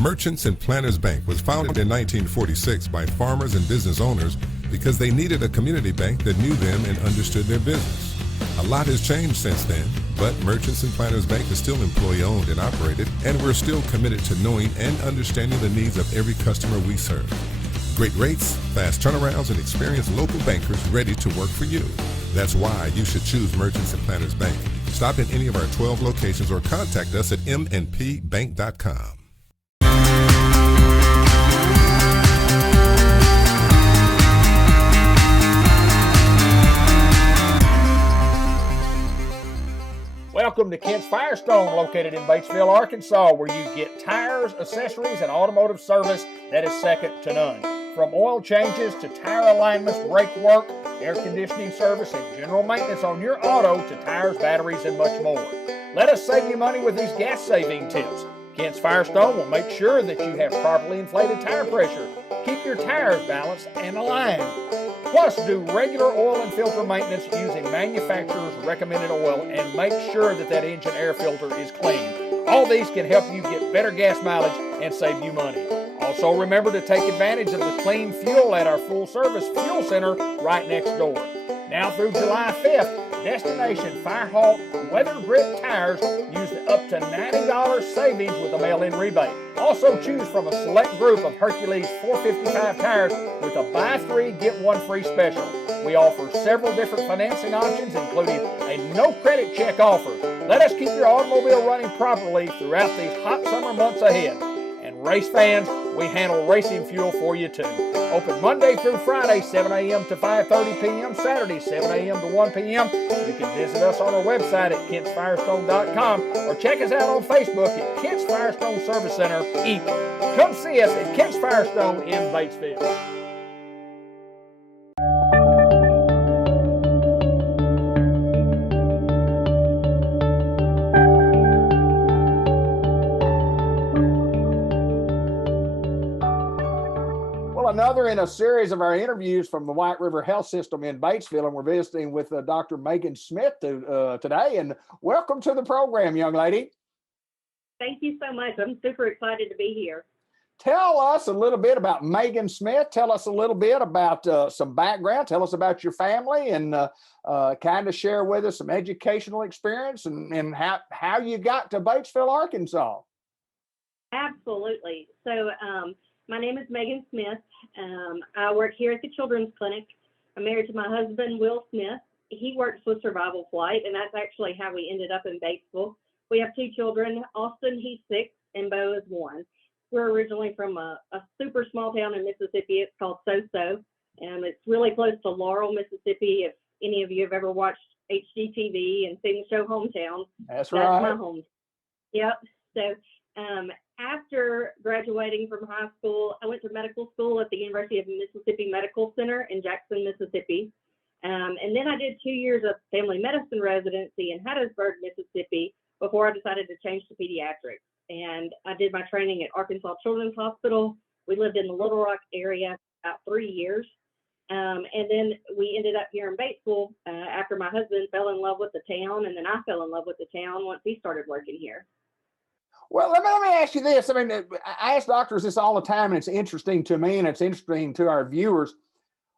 Merchants and Planters Bank was founded in 1946 by farmers and business owners because they needed a community bank that knew them and understood their business. A lot has changed since then, but Merchants and Planters Bank is still employee-owned and operated, and we're still committed to knowing and understanding the needs of every customer we serve. Great rates, fast turnarounds, and experienced local bankers ready to work for you. That's why you should choose Merchants and Planters Bank. Stop in any of our 12 locations or contact us at mnpbank.com. Welcome to Kent's Firestone, located in Batesville, Arkansas, where you get tires, accessories, and automotive service that is second to none. From oil changes to tire alignments, brake work, air conditioning service, and general maintenance on your auto to tires, batteries, and much more. Let us save you money with these gas-saving tips. Kent's Firestone will make sure that you have properly inflated tire pressure, keep your tires balanced and aligned. Plus, do regular oil and filter maintenance using manufacturer's recommended oil and make sure that engine air filter is clean. All these can help you get better gas mileage and save you money. Also, remember to take advantage of the clean fuel at our full-service fuel center right next door. Now through July 5th, Destination Firehawk Weather Grip tires use up to $90 savings with a mail-in rebate. Also choose from a select group of Hercules 455 tires with a buy 3, get 1 free special. We offer several different financing options, including a no credit check offer. Let us keep your automobile running properly throughout these hot summer months ahead. And race fans, we handle racing fuel for you too. Open Monday through Friday, 7 a.m. to 5:30 p.m., Saturday, 7 a.m. to 1 p.m. You can visit us on our website at kentsfirestone.com or check us out on Facebook at Kent's Firestone Service Center, Inc. Come see us at Kent's Firestone in Batesville. Another in a series of our interviews from the White River Health System in Batesville, and we're visiting with Dr. Megan Smith today. And welcome to the program, young lady. Thank you so much. I'm super excited to be here. Tell us a little bit about Megan Smith. Tell us a little bit about some background. Tell us about your family and kind of share with us some educational experience and how you got to Batesville, Arkansas. Absolutely. So my name is Megan Smith. I work here at the Children's Clinic. I'm married to my husband, Will Smith. He works with Survival Flight, and that's actually how we ended up in Batesville. We have 2 children. Austin, he's 6, and Bo is 1. We're originally from a super small town in Mississippi. It's called So-So, and it's really close to Laurel, Mississippi. If any of you have ever watched HGTV and seen the show Hometown, that's right. That's my home. Yep. So after graduating from high school, I went to medical school at the University of Mississippi Medical Center in Jackson, Mississippi. And then I did 2 years of family medicine residency in Hattiesburg, Mississippi, before I decided to change to pediatrics. And I did my training at Arkansas Children's Hospital. We lived in the Little Rock area about 3 years. And then we ended up here in Batesville after my husband fell in love with the town, and then I fell in love with the town once he started working here. Well, let me ask you this. I mean, I ask doctors this all the time, and it's interesting to me, and it's interesting to our viewers.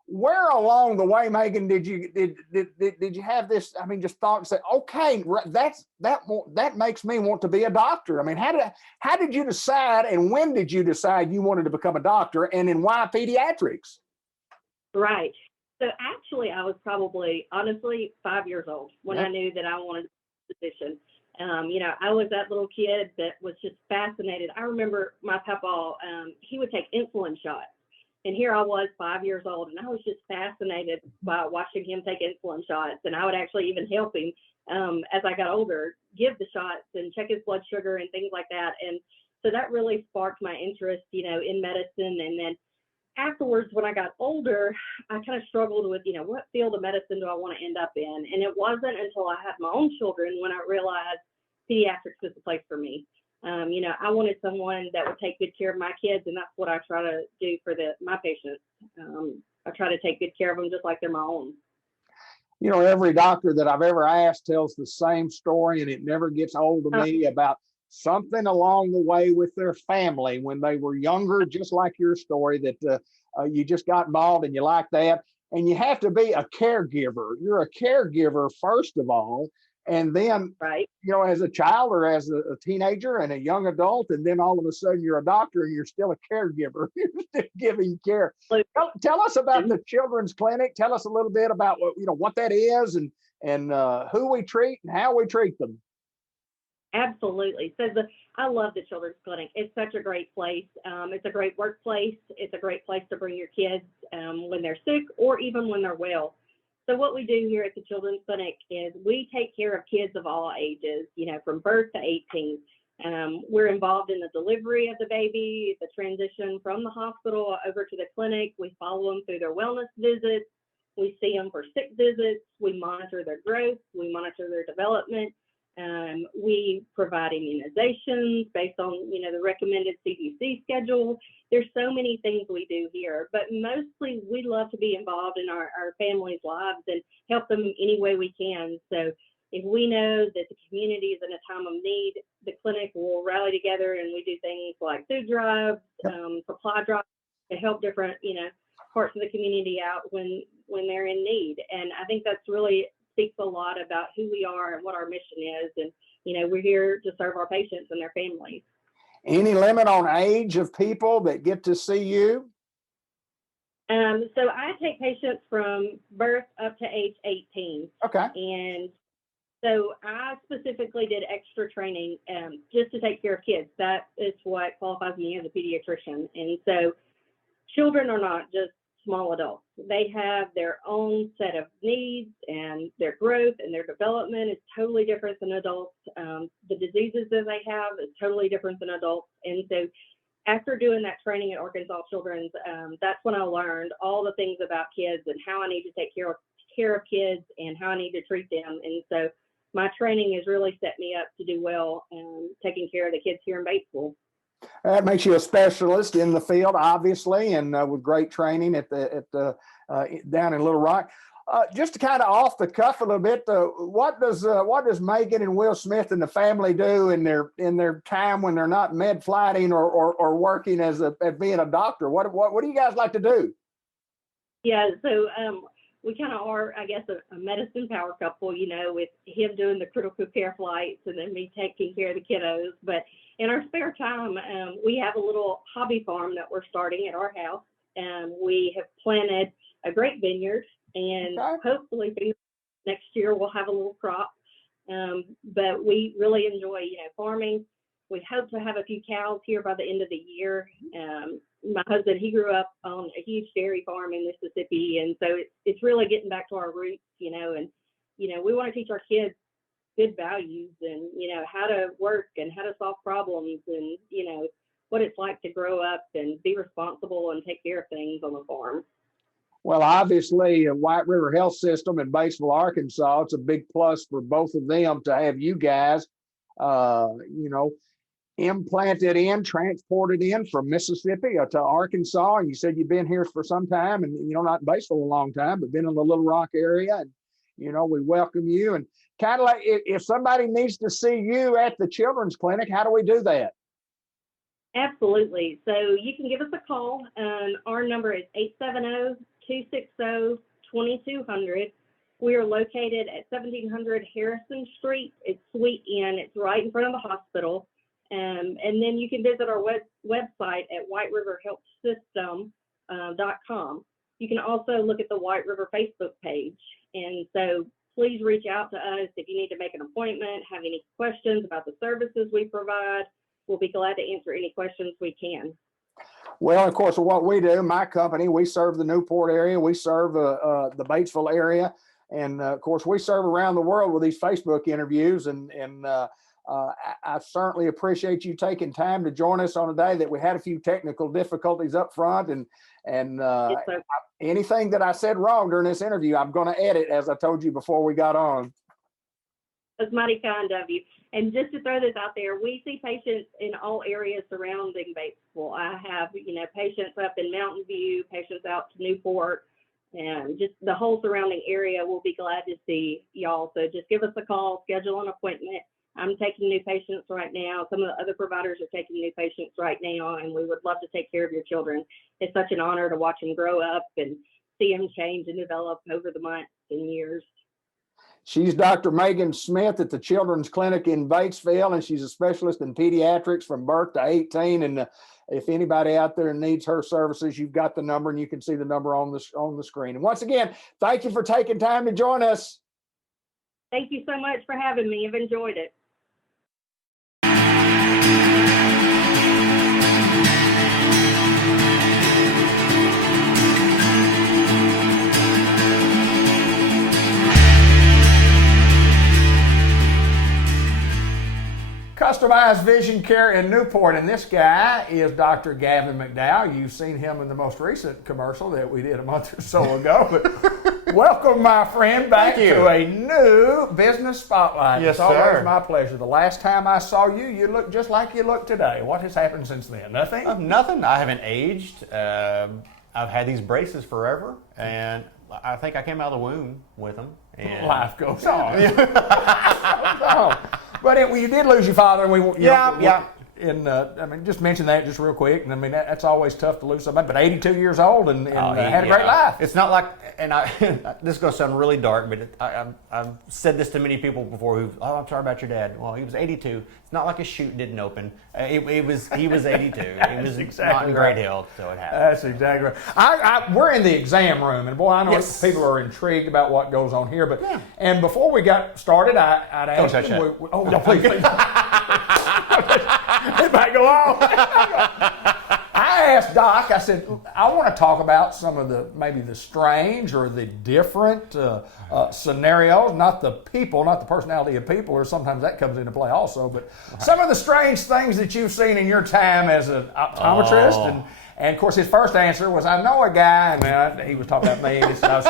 Where along the way, Megan, did you have this? I mean, just thought and say, okay, that makes me want to be a doctor. I mean, how did you decide, and when did you decide you wanted to become a doctor, and then why pediatrics? Right. So actually, I was probably honestly 5 years old when I knew that I wanted to be a physician. I was that little kid that was just fascinated. I remember my papa, he would take insulin shots. And here I was 5 years old, and I was just fascinated by watching him take insulin shots. And I would actually even help him as I got older, give the shots and check his blood sugar and things like that. And so that really sparked my interest, in medicine. And then afterwards, when I got older, I kind of struggled with, what field of medicine do I want to end up in? And it wasn't until I had my own children when I realized pediatrics was the place for me. I wanted someone that would take good care of my kids, and that's what I try to do for my patients. I try to take good care of them just like they're my own. Every doctor that I've ever asked tells the same story, and it never gets old to me about something along the way with their family when they were younger, just like your story, that you just got involved and you like that. And you have to be a caregiver. You're a caregiver, first of all. And then, Right. as a child or as a teenager and a young adult, and then all of a sudden you're a doctor and you're still a caregiver. You're still giving care. Tell us about the children's clinic. Tell us a little bit about what that is and who we treat and how we treat them. Absolutely. So I love the children's clinic. It's such a great place. It's a great workplace. It's a great place to bring your kids when they're sick or even when they're well. So what we do here at the children's clinic is we take care of kids of all ages, from birth to 18. We're involved in the delivery of the baby, the transition from the hospital over to the clinic. We follow them through their wellness visits. We see them for sick visits. We monitor their growth. We monitor their development. We provide immunizations based on, the recommended CDC schedule. There's so many things we do here, but mostly we love to be involved in our families' lives and help them any way we can. So if we know that the community is in a time of need, the clinic will rally together and we do things like food drives, supply drives to help different, parts of the community out when they're in need. And I think that's really speaks a lot about who we are and what our mission is. And, we're here to serve our patients and their families. Any limit on age of people that get to see you? So I take patients from birth up to age 18. Okay. And so I specifically did extra training just to take care of kids. That is what qualifies me as a pediatrician. And so children are not just small adults. They have their own set of needs, and their growth and their development is totally different than adults. The diseases that they have is totally different than adults. And so after doing that training at Arkansas Children's, that's when I learned all the things about kids and how I need to take care of kids and how I need to treat them. And so my training has really set me up to do well taking care of the kids here in Batesville. That makes you a specialist in the field, obviously, and with great training at the down in Little Rock. Just to kind of off the cuff a little bit, what does Megan and Will Smith and the family do in their time when they're not med flighting or working as being a doctor? What do you guys like to do? Yeah, so we kind of are, I guess, a medicine power couple, with him doing the critical care flights and then me taking care of the kiddos. But in our spare time, we have a little hobby farm that we're starting at our house. We have planted a great vineyard, and hopefully next year we'll have a little crop. But we really enjoy, farming. We hope to have a few cows here by the end of the year. My husband, he grew up on a huge dairy farm in Mississippi, and so it's really getting back to our roots, and we want to teach our kids good values and how to work and how to solve problems and what it's like to grow up and be responsible and take care of things on the farm. Well, obviously, White River Health System in Batesville, Arkansas, it's a big plus for both of them to have you guys, implanted in, transported in from Mississippi to Arkansas. And you said you've been here for some time and, not in Batesville a long time, but been in the Little Rock area. And, we welcome you. And kind of like if somebody needs to see you at the children's clinic, how do we do that? Absolutely. So you can give us a call. Our number is 870-260-2200. We are located at 1700 Harrison Street. It's Suite Inn. It's right in front of the hospital. And then you can visit our website at whiteriverhealthsystem.com. You can also look at the White River Facebook page. And so please reach out to us if you need to make an appointment, have any questions about the services we provide. We'll be glad to answer any questions we can. Well, of course, what we do, my company, we serve the Newport area, we serve the Batesville area, and of course, we serve around the world with these Facebook interviews. And I certainly appreciate you taking time to join us on a day that we had a few technical difficulties up front, and anything that I said wrong during this interview, I'm going to edit, as I told you before we got on. That's mighty kind of you. And just to throw this out there, we see patients in all areas surrounding Batesville. I have, patients up in Mountain View, patients out to Newport, and just the whole surrounding area. We'll be glad to see y'all. So just give us a call, schedule an appointment, I'm taking new patients right now. Some of the other providers are taking new patients right now, and we would love to take care of your children. It's such an honor to watch them grow up and see them change and develop over the months and years. She's Dr. Megan Smith at the Children's Clinic in Batesville, and she's a specialist in pediatrics from birth to 18. And if anybody out there needs her services, you've got the number, and you can see the number on the screen. And once again, thank you for taking time to join us. Thank you so much for having me. I've enjoyed it. Customized Vision Care in Newport, and this guy is Dr. Gavin McDowell. You've seen him in the most recent commercial that we did a month or so ago. But welcome, my friend, back to a new business spotlight. Yes, it's always sir. my pleasure. The last time I saw you, you looked just like you look today. What has happened since then? Nothing? Nothing. I haven't aged. I've had these braces forever, and I think I came out of the womb with them. And Life goes on. But you did lose your father, and Yeah. And I mean, just mention that just real quick. And I mean, that's always tough to lose somebody. But 82 years old and had a great life. It's not like, and this is going to sound really dark, but I've said this to many people before I'm sorry about your dad. Well, he was 82. It's not like his chute didn't open. He was 82. He was exactly not in great health, so it happened. That's exactly right. We're in the exam room, and boy, I know Yes. people are intrigued about what goes on here. But and before we got started, I'd asked touch him. that. No, please. It might go on. I asked Doc, I said, I want to talk about some of maybe the strange or the different scenarios, not the personality of people, or sometimes that comes into play also, but some of the strange things that you've seen in your time as an optometrist. And of course, his first answer was, I know a guy, and he was talking about me, and he said,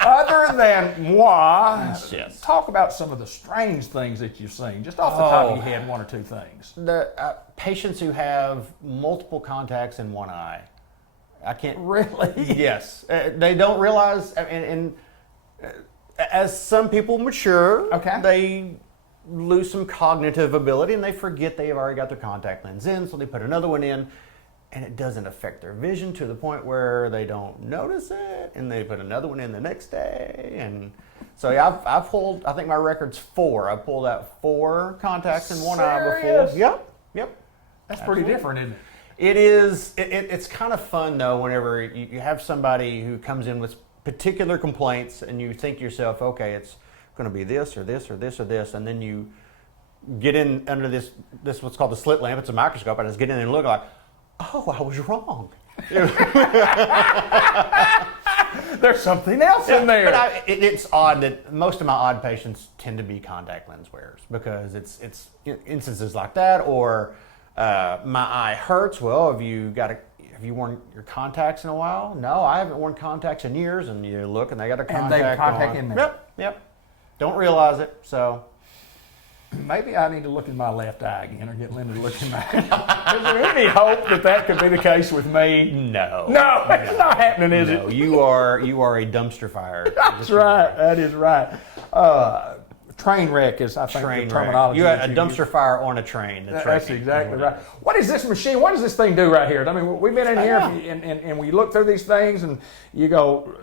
other than moi, Yes. talk about some of the strange things that you've seen, just off the top of your head, one or two things. The patients who have multiple contacts in one eye. I can't Really? Yes, they don't realize, and as some people mature, Okay. they lose some cognitive ability and they forget they have already got their contact lens in, so they put another one in, and it doesn't affect their vision to the point where they don't notice it, and they put another one in the next day, and so yeah, I've pulled. I think my record's 4. I pulled out 4 contacts in one eye Serious? before. Yep. That's pretty different, isn't it? It is. It's kind of fun though whenever you have somebody who comes in with particular complaints and you think to yourself, okay, it's going to be this or this or this or this, and then you get in under this what's called the slit lamp. It's a microscope, and I just get in and look like, oh, I was wrong. There's something else in there. But it's odd that most of my odd patients tend to be contact lens wearers because it's instances like that, or my eye hurts. Well, have you worn your contacts in a while? No, I haven't worn contacts in years. And you look, and they got a contact. And they contact in there. Yep. Don't realize it. So Maybe I need to look in my left eye again, or get Linda to look in my. Is there any hope that could be the case with me? no, It's not happening, is no. it? You are a dumpster fire. That's right. That is right. Train wreck is, I think, Train the wreck. terminology. You had that a you dumpster use. fire on a train. That's exactly right. What is this machine? What does this thing do right here? I mean, we've been in here and we look through these things, and you go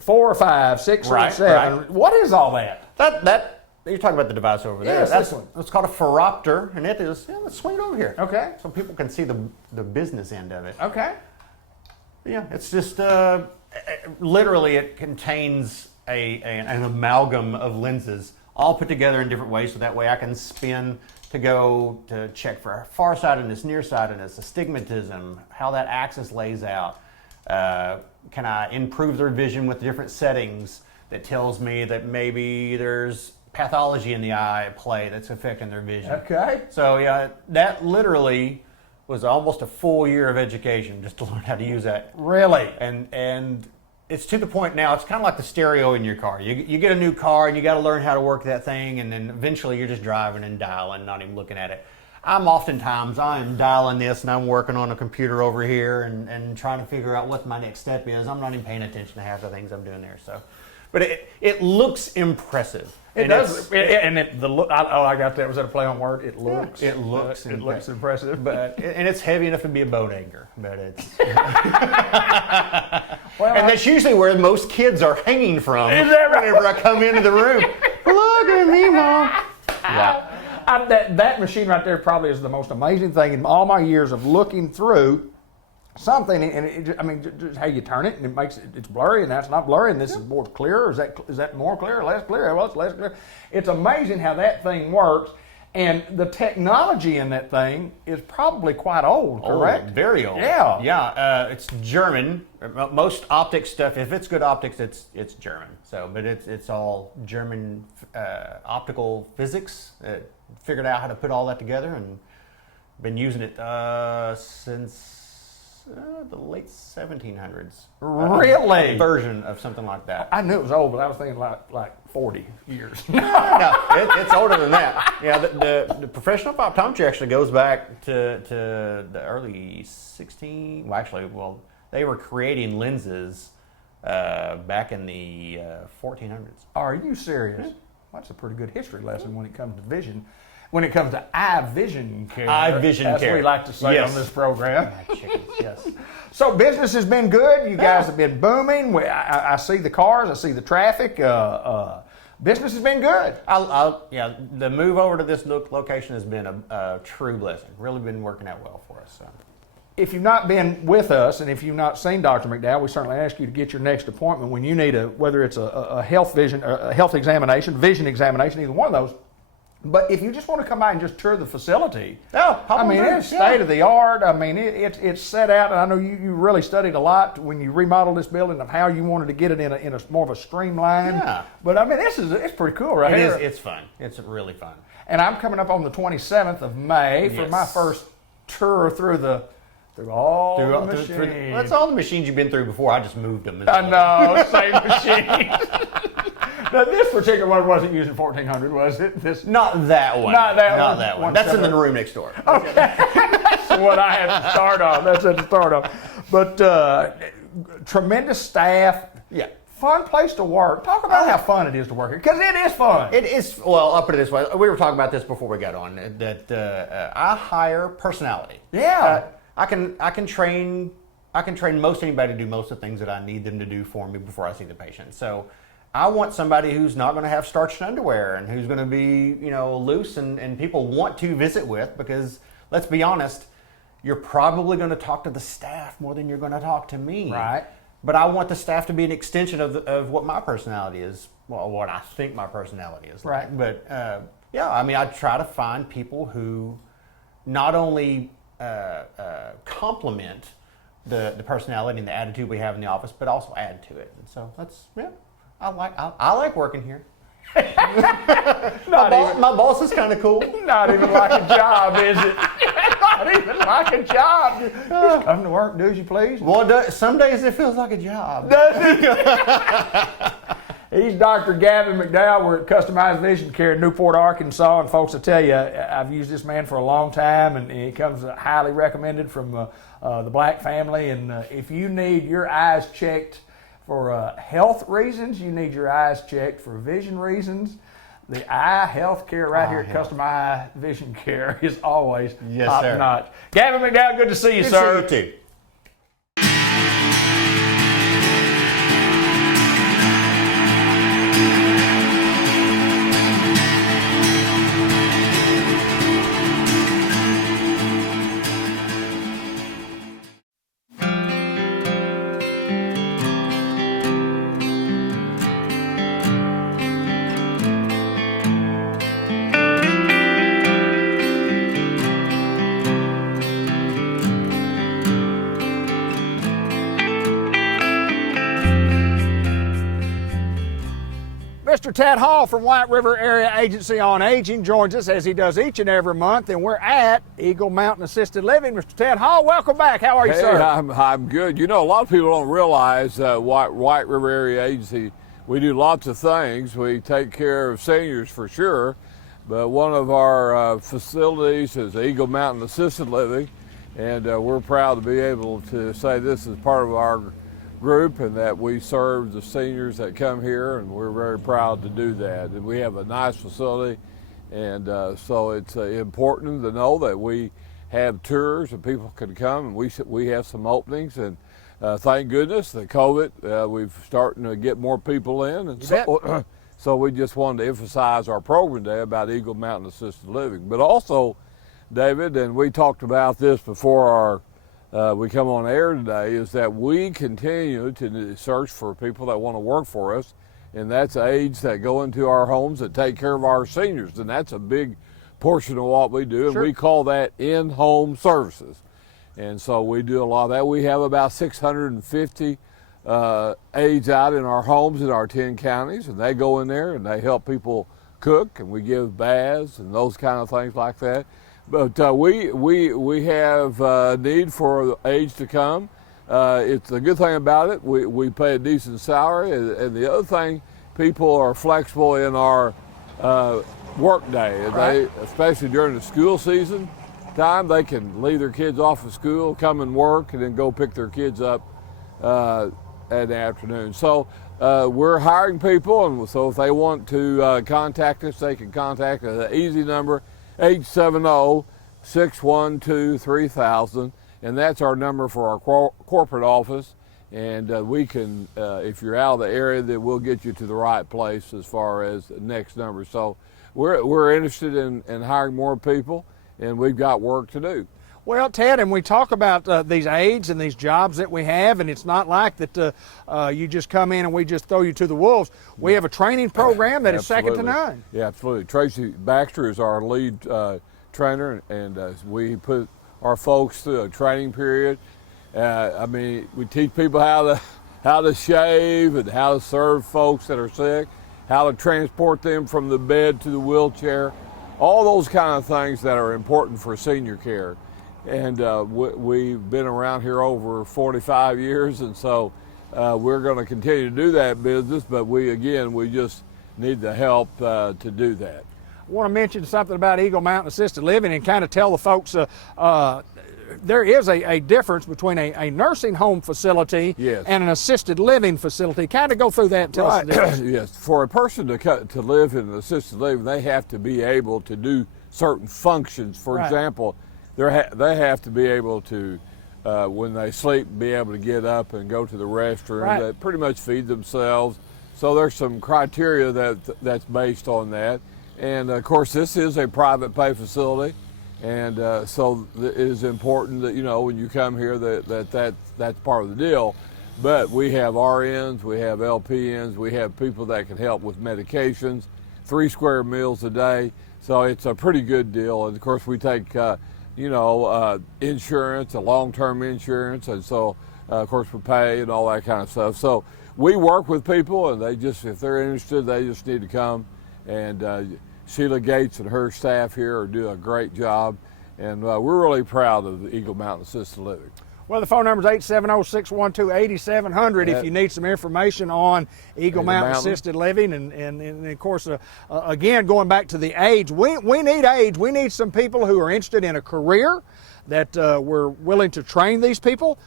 4 or 5, 6 or Right, 7. right. What is all that? That you're talking about the device over there. Yes, That's this one. It's called a phoropter, and it is. Yeah, let's swing it over here. Okay. So people can see the business end of it. Okay. Yeah, it's just literally it contains an amalgam of lenses, all put together in different ways, so that way I can spin to go to check for farsightedness, nearsightedness, astigmatism, how that axis lays out. Can I improve their vision with different settings that tells me that maybe there's pathology in the eye at play that's affecting their vision? Okay. So yeah, that literally was almost a full year of education just to learn how to use that. Really? And it's to the point now, it's kind of like the stereo in your car. You get a new car and you got to learn how to work that thing, and then eventually you're just driving and dialing, not even looking at it. I'm dialing this and I'm working on a computer over here and trying to figure out what my next step is. I'm not even paying attention to half the things I'm doing there. So, but it looks impressive. It does, the look. I got that. Was that a play on word? It looks. It looks. It looks impressive, but and it's heavy enough to be a boat anchor. But it's. Well, and that's usually where most kids are hanging from. Is that right? Whenever I come into the room, look at me, Mom. Yeah. That machine right there probably is the most amazing thing in all my years of looking through something, and just how you turn it, and it's blurry, and that's not blurry, and this is more clear. Is that more clear or less clear? Well, it's less clear. It's amazing how that thing works, and the technology in that thing is probably quite old, correct? Old, very old. Yeah. Yeah, it's German. Most optics stuff, if it's good optics, it's German. So, but it's all German optical physics. Figured out how to put all that together, and been using it since the late 1700s. Really? A version of something like that. I knew it was old, but I was thinking like 40 years. No, it's older than that. Yeah, the professional optometry actually goes back to the early 16. Well, they were creating lenses back in the 1400s. Are you serious? Yeah. That's a pretty good history lesson when it comes to vision. When it comes to eye vision care. Eye vision care. That's what we like to say yes. on this program. Chickens, yes. So business has been good. You guys have been booming. I see the cars. I see the traffic. Business has been good. Yeah, the move over to this location has been a true blessing. Really been working out well for us. So. If you've not been with us, and if you've not seen Dr. McDowell, we certainly ask you to get your next appointment when you need whether it's a health examination, vision examination, either one of those. But if you just want to come by and just tour the facility, it's state of the art. I mean, it's set out, and I know you really studied a lot when you remodeled this building of how you wanted to get it in a more of a streamline. Yeah. But I mean, it's pretty cool, right? It is. It's fun. It's really fun. And I'm coming up on the 27th of May for my first tour through all the machines. That's all the machines you've been through before. I just moved them. I know, same machine. Now, this particular one wasn't using 1400, was it? Not that one. Not that one. That's in the room next door. Okay. That's what I had to start off. That's at the start off. But tremendous staff. Yeah. Fun place to work. Talk about how fun it is to work here, because it is fun. It is. Well, I'll put it this way. We were talking about this before we got on. That I hire personality. Yeah. I can train most anybody to do most of the things that I need them to do for me before I see the patient. So I want somebody who's not going to have starched underwear and who's going to be, loose and people want to visit with, because let's be honest, you're probably going to talk to the staff more than you're going to talk to me. Right. But I want the staff to be an extension of what my personality is, well, what I think my personality is like. Right. But I try to find people who not only complement the personality and the attitude we have in the office, but also add to it. And so I like working here. My boss is kind of cool. Not even like a job, is it? Not even like a job. Just come to work, do as you please. Well, some days it feels like a job. He's Dr. Gavin McDowell. We're at Customized Vision Care in Newport, Arkansas. And folks, I tell you, I've used this man for a long time, and he comes highly recommended from the Black family. And if you need your eyes checked for health reasons, you need your eyes checked for vision reasons, the eye health care right here at Customized Vision Care is always top notch. Gavin McDowell, good to see you, sir. Good to see you too. Mr. Tad Hall from White River Area Agency on Aging joins us as he does each and every month, and we're at Eagle Mountain Assisted Living. Mr. Tad Hall, welcome back. How are you, sir? I'm good. A lot of people don't realize White River Area Agency, we do lots of things. We take care of seniors for sure, but one of our facilities is Eagle Mountain Assisted Living, and we're proud to be able to say this is part of our group and that we serve the seniors that come here, and we're very proud to do that. And we have a nice facility, and so it's important to know that we have tours and people can come, and we have some openings, and thank goodness the COVID, we've starting to get more people in, and so we just wanted to emphasize our program today about Eagle Mountain Assisted Living. But also, David, and we talked about this before we come on air today, is that we continue to search for people that want to work for us, and that's aides that go into our homes that take care of our seniors, and that's a big portion of what we do, and Sure. we call that in-home services. And so we do a lot of that. We have about 650 aides out in our homes in our 10 counties, and they go in there and they help people cook, and we give baths and those kind of things like that. But we have need for aides to come. It's a good thing about it. We pay a decent salary, and the other thing, people are flexible in our work day. Right. Especially during the school season time, they can leave their kids off of school, come and work, and then go pick their kids up in the afternoon. So we're hiring people, and so if they want to contact us, they can contact us at the easy number, 870-612-3000, and that's our number for our corporate office. And we can, if you're out of the area, then we'll get you to the right place as far as the next number. So we're interested in hiring more people, and we've got work to do. Well, Ted, and we talk about these aides and these jobs that we have, and it's not like that you just come in and we just throw you to the wolves. We have a training program that is second to none. Yeah, absolutely. Tracy Baxter is our lead trainer, and we put our folks through a training period. I mean, we teach people how to shave and how to serve folks that are sick, how to transport them from the bed to the wheelchair, all those kind of things that are important for senior care. And we've been around here over 45 years, and so we're going to continue to do that business, but we just need the help to do that. I want to mention something about Eagle Mountain Assisted Living and kind of tell the folks there is a difference between a nursing home facility Yes. and an assisted living facility. Kind of go through that and tell us the difference. Yes, for a person to live in an assisted living, they have to be able to do certain functions. For Right. example, they have to be able to, when they sleep, be able to get up and go to the restroom. Right. They pretty much feed themselves. So there's some criteria that's based on that. And of course, this is a private pay facility, and so it is important that when you come here that's part of the deal. But we have RNs, we have LPNs, we have people that can help with medications, 3 square meals a day. So it's a pretty good deal. And of course, we take insurance, a long-term insurance, and so of course we pay and all that kind of stuff. So we work with people, and if they're interested, they just need to come. And Sheila Gates and her staff here are doing a great job, and we're really proud of the Eagle Mountain Assisted Living. Well, the phone number is 870-612-8700 if you need some information on Eagle Mountain Assisted Living. And of course, again, going back to the aides, we need aides. We need some people who are interested in a career that we're willing to train these people,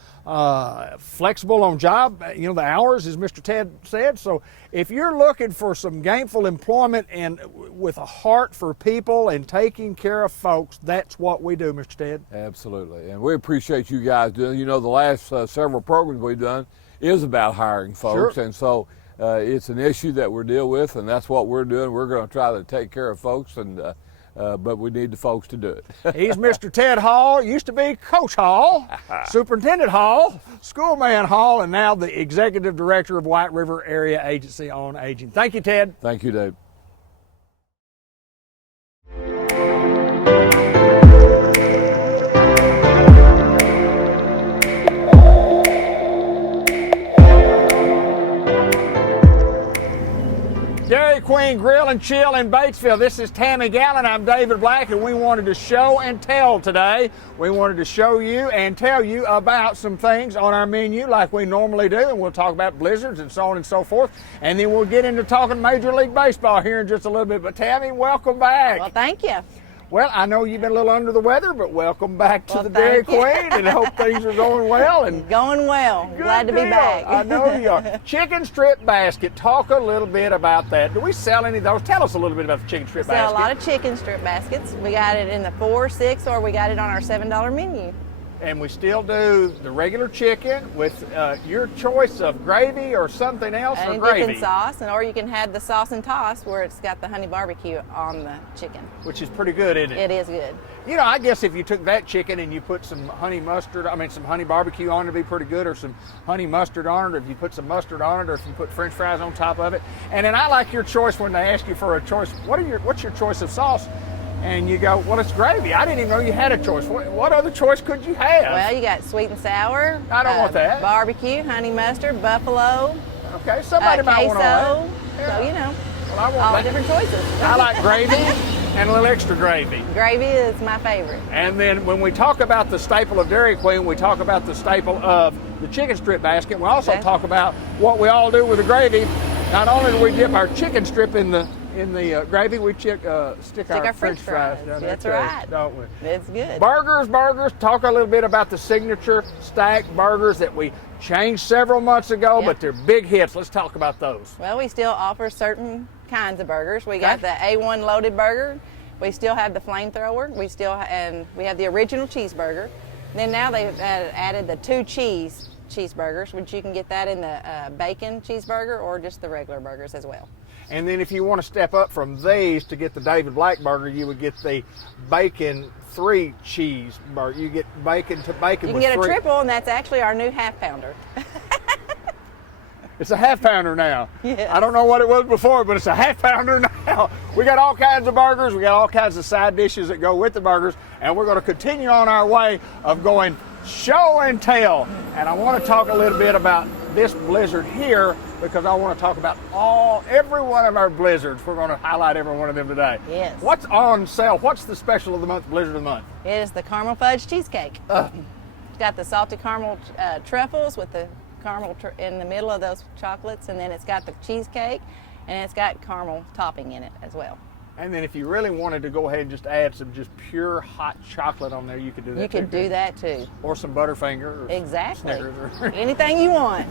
flexible on job, the hours, as Mr. Ted said. So if you're looking for some gainful employment and with a heart for people and taking care of folks, that's what we do, Mr. Ted. Absolutely, and we appreciate you guys doing. The last several programs we've done is about hiring folks, Sure. and so it's an issue that we're dealing with, and that's what we're doing. We're going to try to take care of folks, and but we need the folks to do it. He's Mr. Ted Hall, used to be Coach Hall, Superintendent Hall, Schoolman Hall, and now the Executive Director of White River Area Agency on Aging. Thank you, Ted. Thank you, Dave. Dairy Queen Grill and Chill in Batesville. This is Tammy Gallen. I'm David Black, and we wanted to show and tell today. We wanted to show you and tell you about some things on our menu like we normally do, and we'll talk about blizzards and so on and so forth, and then we'll get into talking Major League Baseball here in just a little bit. But Tammy, welcome back. Well, thank you. Well, I know you've been a little under the weather, but welcome back to Well, the Dairy thank you. Queen, and hope things are going well. And Going well. good Glad to be deal. back. I know you are. Chicken strip basket. Talk a little bit about that. Do we sell any of those? Tell us a little bit about the chicken strip Sell basket. a lot of chicken strip baskets. We got it in the 4, 6, or we got it on our $7 menu. And we still do the regular chicken with your choice of gravy or something else, or Any gravy, dipping sauce, or you can have the sauce and toss where it's got the honey barbecue on the chicken. which is pretty good, isn't it? It is good. You know, I guess if you took that chicken and you put some honey barbecue on it, it'd be pretty good, or some honey mustard on it, or if you put some mustard on it, or if you put French fries on top of it. And then I like your choice when they ask you for a choice. What's your choice of sauce? And you go, well, it's gravy. I didn't even know you had a choice. What other choice could you have? Well, you got sweet and sour. I don't want that. Barbecue, honey mustard, buffalo, Okay, somebody might want all queso. that. Yeah. So, you know, Well, I want all that. different choices. I like gravy and a little extra gravy. Gravy is my favorite. And then when we talk about the staple of Dairy Queen, we talk about the staple of the chicken strip basket. We also Okay. talk about what we all do with the gravy. Not only do we dip our chicken strip in the gravy, we stick our French fries down there That's too, right. don't we? It's good. Burgers. Talk a little bit about the signature stacked burgers that we changed several months ago, Yep. but they're big hits. Let's talk about those. Well, we still offer certain kinds of burgers. We got the A1 loaded burger. We still have the flamethrower. We have the original cheeseburger. Then now they've added the 2 cheeseburgers, which you can get that in the bacon cheeseburger or just the regular burgers as well. And then if you want to step up from these to get the David Black burger, you would get the bacon 3 cheese burger. You get bacon You with can get a 3. triple, and that's actually our new half pounder. It's a half pounder now. Yes. I don't know what it was before, but it's a half pounder now. We got all kinds of burgers. We got all kinds of side dishes that go with the burgers, and we're going to continue on our way of going show and tell. And I want to talk a little bit about this blizzard here, because I want to talk about every one of our blizzards. We're going to highlight every one of them today. Yes. What's on sale? What's the special of the month, blizzard of the month? It is the caramel fudge cheesecake. It's got the salted caramel truffles with the caramel in the middle of those chocolates, and then it's got the cheesecake, and it's got caramel topping in it as well. And then if you really wanted to go ahead and just add some just pure hot chocolate on there, you could do that. You could do that too. Or some Butterfinger. Or Exactly. Snickers. Or Anything you want.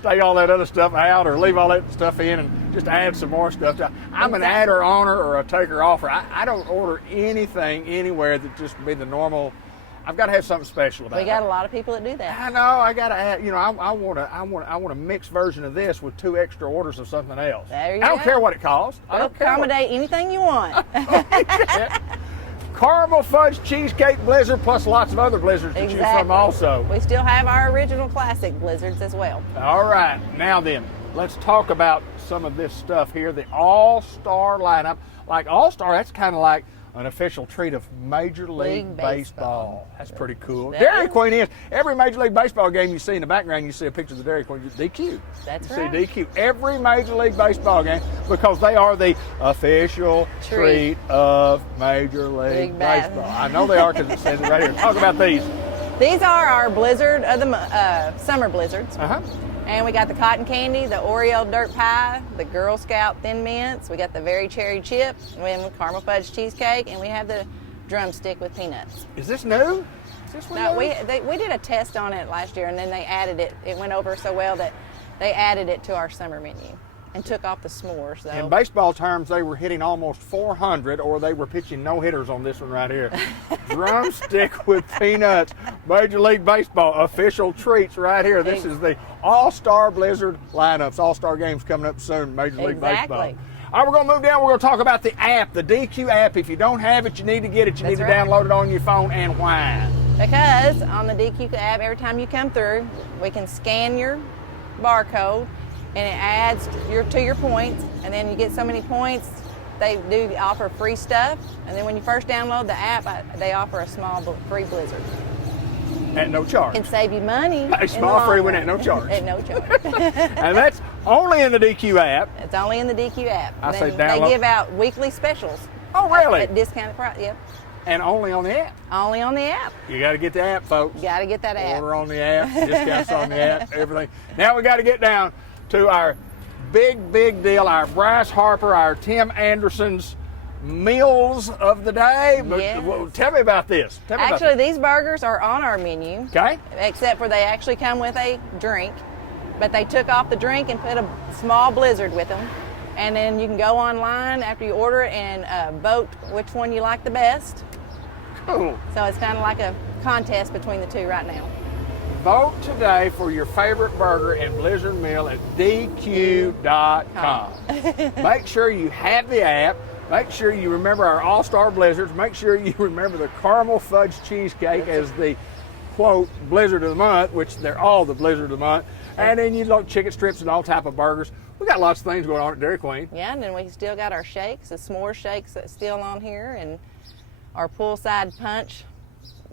take all that other stuff out or leave all that stuff in and just add some more stuff. I'm an adder oner or a taker offer. I don't order anything anywhere that just be the normal. I've got to have something special about it. We got a lot of people that do that. I know. I got to add. You know, I want a mixed version of this with 2 extra orders of something else. There you I don't go. care what it costs. I We'll don't care what- accommodate anything you want. Caramel fudge cheesecake blizzard plus lots of other blizzards to choose from also. We still have our original classic blizzards as well. All right, now then, let's talk about some of this stuff here. The All-Star lineup. Like All-Star, that's kind of like an official treat of Major League Baseball. That's pretty cool. That Dairy is. Queen is. Every Major League Baseball game you see in the background, you see a picture of the Dairy Queen. DQ. That's you right. see DQ. Every Major League Baseball game, because they are the official treat of Major League Big bad. Baseball. I know they are because it says it right here. Talk about these. These are our blizzard of the summer blizzards. Uh-huh. And we got the cotton candy, the Oreo dirt pie, the Girl Scout thin mints. We got the very cherry chip, with caramel fudge cheesecake, and we have the drumstick with peanuts. Is this new? Is this one Now, new? we did a test on it last year, and then they added it. It went over so well that they added it to our summer menu and took off the s'mores. So In baseball terms, they were hitting almost 400, or they were pitching no-hitters on this one right here. Drumstick with peanuts. Major League Baseball official treats right here. This is the All-Star Blizzard lineups. All-Star games coming up soon, Major League Baseball. Exactly. All right, we're going to move down. We're going to talk about the app, the DQ app. If you don't have it, you need to get it. You need That's to right. download it on your phone, and why? Because on the DQ app, every time you come through, we can scan your barcode, and it adds to your points, and then you get so many points. They do offer free stuff, and then when you first download the app, they offer a small free blizzard. At no charge. Can save you money. A small free one at no charge. At no charge. And that's only in the DQ app. It's only in the DQ app. I say And then download. they give out weekly specials. Oh, really? At discounted price. Yep. And only on the app. Only on the app. You got to get the app, folks. You got to get that app. Order on the app, discounts on the app, everything. Now we got to get down to our big deal, our Bryce Harper, our Tim Anderson's meals of the day. Yes. Well, tell me about this. Actually, these burgers are on our menu. Okay. Except for they actually come with a drink, but they took off the drink and put a small blizzard with them. And then you can go online after you order it and vote which one you like the best. Cool. So it's kind of like a contest between the two right now. Vote today for your favorite burger and blizzard meal at DQ.com. Make sure you have the app. Make sure you remember our all-star blizzards. Make sure you remember the caramel fudge cheesecake as the, quote, blizzard of the month, which they're all the blizzard of the month. And then you like chicken strips and all type of burgers. We got lots of things going on at Dairy Queen. Yeah, and then we still got our shakes, the s'more shakes that's still on here, and our poolside punch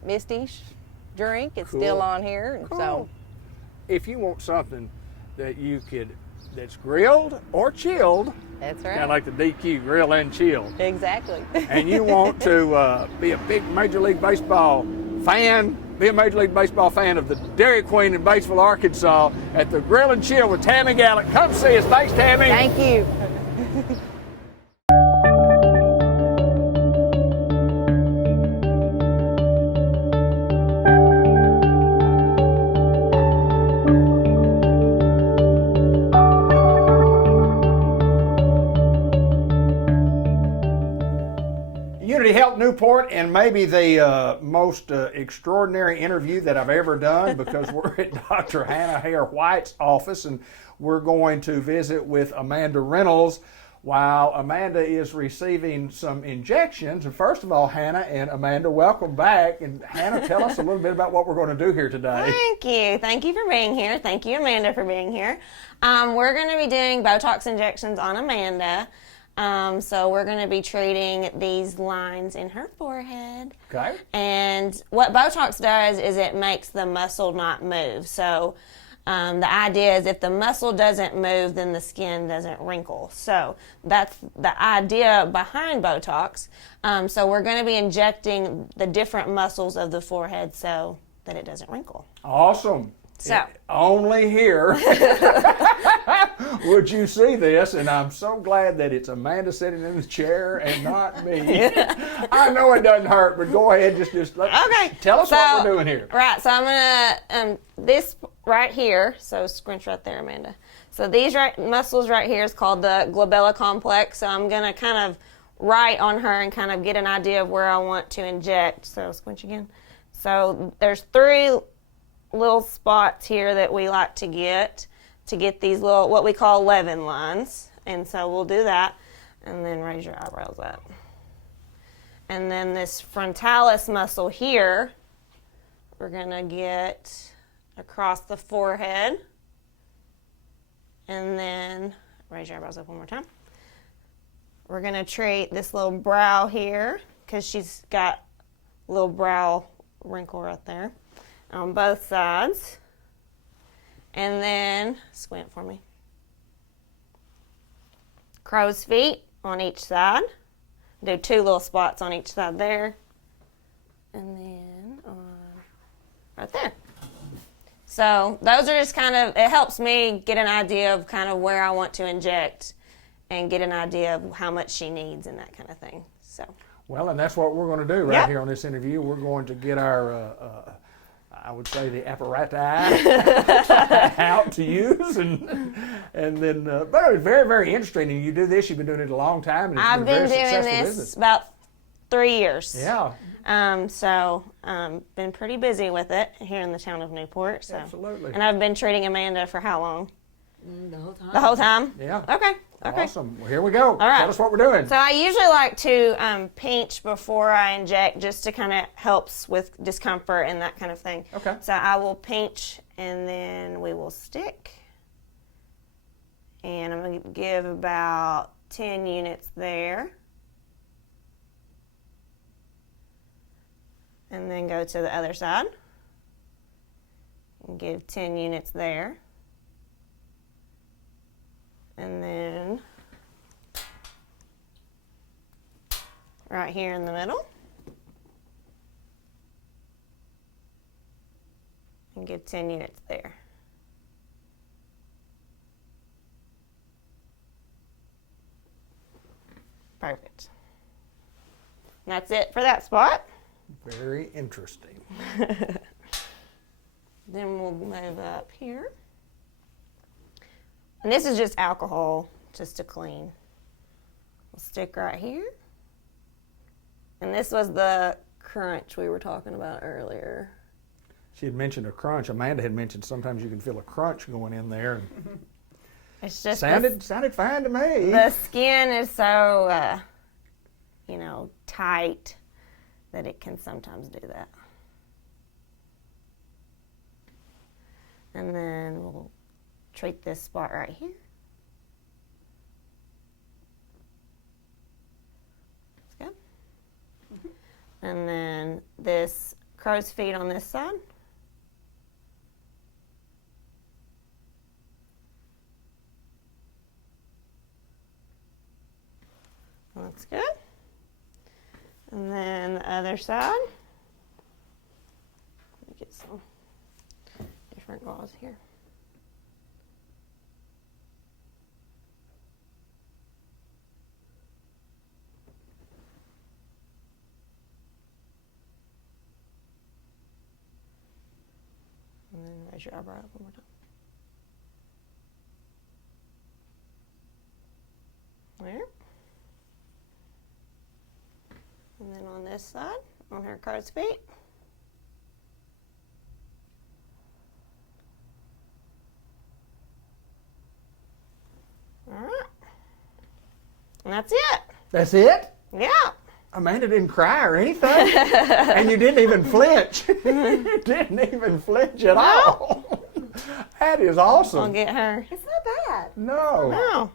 Misty drink is still on here. And so, if you want something that that's grilled or chilled, that's kind of right. like the DQ grill and chill, Exactly. and you want to be a big Major League Baseball fan, be a Major League Baseball fan of the Dairy Queen in Batesville, Arkansas, at the Grill and Chill with Tammy Gallick. Come see us. Thanks, Tammy. Thank you. Unity Health Newport, and maybe the most extraordinary interview that I've ever done, because we're at Dr. Hannah Hare White's office, and we're going to visit with Amanda Reynolds while Amanda is receiving some injections. And first of all, Hannah and Amanda, welcome back. And Hannah, tell us a little bit about what we're going to do here today. Thank you. Thank you for being here. Thank you, Amanda, for being here. We're going to be doing Botox injections on Amanda. So we're going to be treating these lines in her forehead. Okay. And what Botox does is it makes the muscle not move. So the idea is if the muscle doesn't move, then the skin doesn't wrinkle. So that's the idea behind Botox. So we're going to be injecting the different muscles of the forehead so that it doesn't wrinkle. Awesome. So only here would you see this, and I'm so glad that it's Amanda sitting in the chair and not me. I know it doesn't hurt, but go ahead, just tell us what we're doing here. Right, so I'm gonna this right here. So scrunch right there, Amanda. So these muscles right here is called the glabella complex. So I'm gonna kind of write on her and kind of get an idea of where I want to inject. So squinch again. So there's 3 little spots here that we like to get these little, what we call Levin lines. And so we'll do that, and then raise your eyebrows up. And then this frontalis muscle here, we're gonna get across the forehead, and then raise your eyebrows up one more time. We're gonna treat this little brow here, because she's got a little brow wrinkle right there on both sides. And then, squint for me. Crow's feet on each side. Do 2 little spots on each side there. And then right there. So those are just kind of, it helps me get an idea of kind of where I want to inject and get an idea of how much she needs and that kind of thing. So. Well, and that's what we're going to do right here on this interview. We're going to get our, I would say, the apparatus out to use, and then, but it's very, very interesting. And you do this, you've been doing it a long time, and it's I've been a been very doing successful this business. about 3 years. Yeah. So been pretty busy with it here in the town of Newport. So. Absolutely. And I've been treating Amanda for how long? The whole time. The whole time? Yeah. Okay. Awesome. Well, here we go. All right. Tell us what we're doing. So I usually like to pinch before I inject, just to kind of helps with discomfort and that kind of thing. Okay. So I will pinch, and then we will stick. And I'm going to give about 10 units there. And then go to the other side. And give 10 units there. And then right here in the middle. And give 10 units there. Perfect. that's it for that spot. Very interesting. Then we'll move up here. And this is just alcohol, just to clean. We'll stick right here. And this was the crunch we were talking about earlier. She had mentioned a crunch. Amanda had mentioned sometimes you can feel a crunch going in there. It's just sounded fine to me. the skin is so, tight that it can sometimes do that. And then we'll treat this spot right here. That's good. And then this crow's feet on this side. That's good. And then the other side. Let me get some different gauze here. And then raise your eyebrow up one more time. There. And then on this side, on her crow's feet. All right. And that's it. That's it? Yeah. Amanda didn't cry or anything. And you didn't even flinch. You didn't even flinch at all. That is awesome. I'll get her. It's not bad. No. No.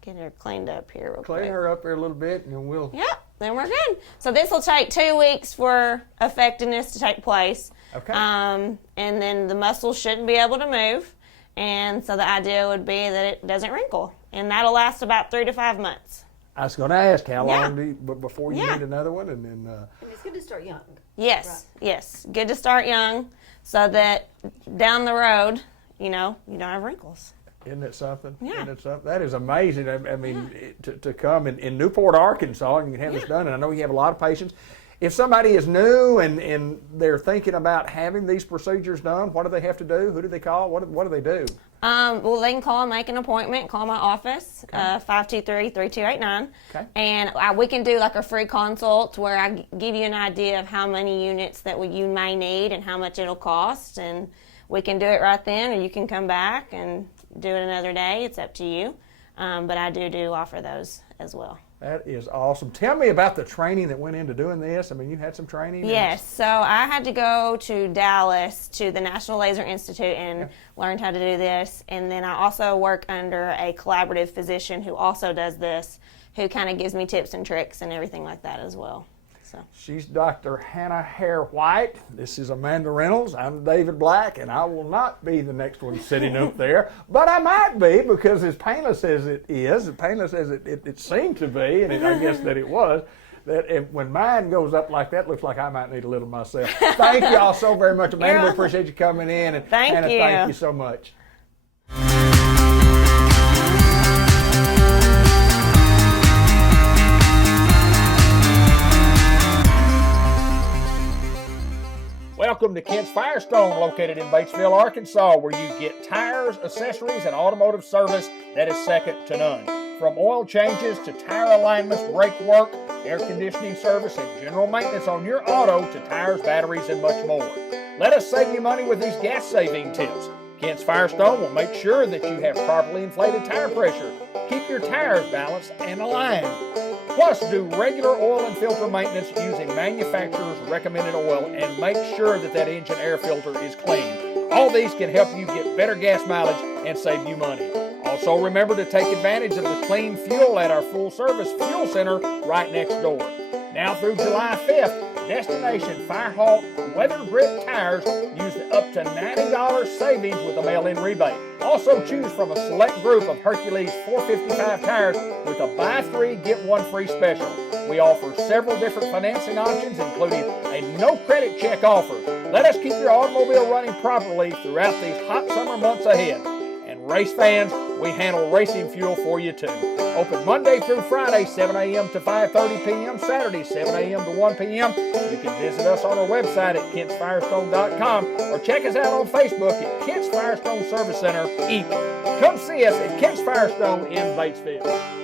Get her cleaned up here real quick. Clean her up there a little bit and then we'll... Yep, then we're good. So this will take 2 weeks for effectiveness to take place. Okay. And then the muscles shouldn't be able to move. And so the idea would be that it doesn't wrinkle. And that'll last about 3 to 5 months. I was going to ask how Yeah. long before you Yeah. need another one, and then And it's good to start young. Yes, yes. Good to start young so that down the road, you don't have wrinkles. isn't it something? Yeah. Isn't it something? That is amazing. I mean, to come in Newport, Arkansas, and you can have this done, and I know you have a lot of patients. If somebody is new and they're thinking about having these procedures done, what do they have to do? Who do they call? What do they do? Well, they can call and make an appointment. Call my office, 523-3289. Okay. And we can do like a free consult where I give you an idea of how many units that you may need and how much it'll cost. And we can do it right then, or you can come back and do it another day. It's up to you. But I do offer those as well. That is awesome. Tell me about the training that went into doing this. I mean, you had some training? Yes, so I had to go to Dallas to the National Laser Institute and learned how to do this. And then I also work under a collaborative physician who also does this, who kind of gives me tips and tricks and everything like that as well. So She's Dr. Hannah Hare White. This is Amanda Reynolds. I'm David Black, and I will not be the next one sitting up there, but I might be, because as painless as it is, as painless as it seemed to be, and I guess that it was, that when mine goes up like that, looks like I might need a little myself. Thank you all so very much, Amanda. We appreciate you coming in, and Thank Hannah, you. thank you so much. Welcome to Kent's Firestone, located in Batesville, Arkansas, where you get tires, accessories, and automotive service that is second to none. From oil changes to tire alignments, brake work, air conditioning service, and general maintenance on your auto to tires, batteries, and much more. Let us save you money with these gas-saving tips. Kent's Firestone will make sure that you have properly inflated tire pressure, keep your tires balanced and aligned. Plus, do regular oil and filter maintenance using manufacturer's recommended oil and make sure that engine air filter is clean. All these can help you get better gas mileage and save you money. Also, remember to take advantage of the clean fuel at our full-service fuel center right next door. Now through July 5th, Destination Firehawk Weather Grip tires use up to $90 savings with a mail-in rebate. Also choose from a select group of Hercules 455 tires with a buy 3, get 1 free special. We offer several different financing options, including a no credit check offer. Let us keep your automobile running properly throughout these hot summer months ahead. And race fans, we handle racing fuel for you too. Open Monday through Friday, 7 a.m. to 5:30 p.m., Saturday, 7 a.m. to 1 p.m. You can visit us on our website at kentsfirestone.com or check us out on Facebook at Kent's Firestone Service Center, Eagle. Come see us at Kent's Firestone in Batesville.